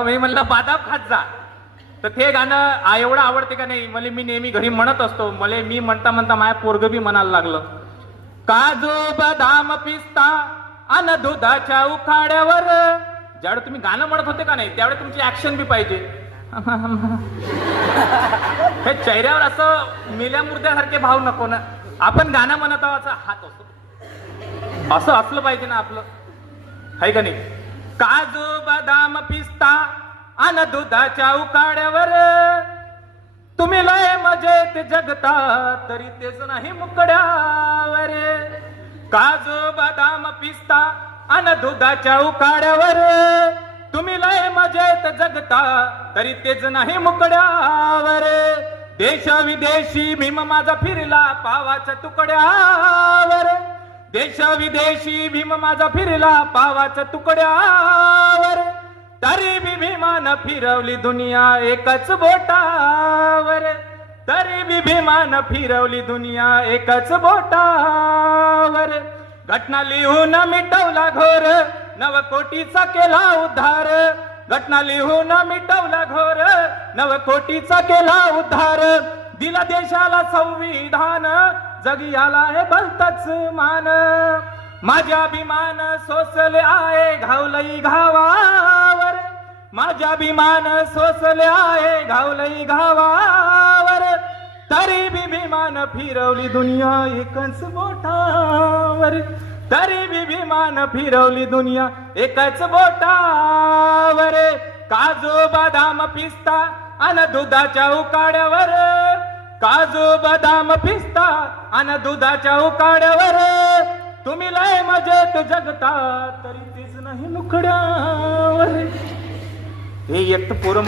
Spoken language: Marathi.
मी म्हणलं बादाम खात जा. तर ते गाणं एवढं आवडते का नाही मला, मी नेहमी घरी म्हणत असतो. मला मी म्हणता म्हणता माझ्या पोरग बी म्हणायला लागलं. काजू बदाम पिस्ता अन दुधाच्या उखाड्यावर. ज्यावेळी तुम्ही गाणं म्हणत होते का नाही त्यावेळी तुमची ऍक्शन बी पाहिजे. हे चेहऱ्यावर असं मेल्या मुर्द्यासारखे भाव नको ना. आपण गाणं म्हणत आहोत हात असतो असं असलं पाहिजे ना आपलं, है का नाही. काजू बदाम पिस्ता अन दुधाच्या उकाड्यावर. तुम्ही लय मजेत जगता तरी तेच नाही मुकड्यावर. काजू बदाम पिस्ता अन दुधाच्या उकाड्यावर. तुम्ही लय मजेत जगता तरी तेच नाही मुकड्यावर. देश विदेशी भीम माझा फिरला पावाच्या तुकड्यावर. देश विदेशी भीम माझा फिरला पावाच्या तुकड्यावर. तरी बी भीमान फिरवली दुनिया एकच बोटावर. तरी बी भीमान फिरवली दुनिया एकच बोटावर. घटना लिहून मिटवला घोर नवकोटीचा केला उद्धार. घटना लिहून मिटवला घोर नवकोटीचा केला उद्धार. दिला देशाला संविधान जगी आला हे भलतच मान. माझ्या अभिमान सोसले आहे घावलई घावावर. माझ्या अभिमान सोसले आहे घावलई घावावर. तरी बी भीमान फिरवली दुनिया एकच बोटावर. तरी बी भीमान फिरवली दुनिया एकच बोटावर. काजू बदाम पिस्ता अन दुधाच्या उकाड्यावर. काजू बदाम पिस्ता अन दुधाच्या उकाड्यावर. तुम्ही लय मजेत जगता तरी तेच नाही मुकड्यावर. हे एक पोरं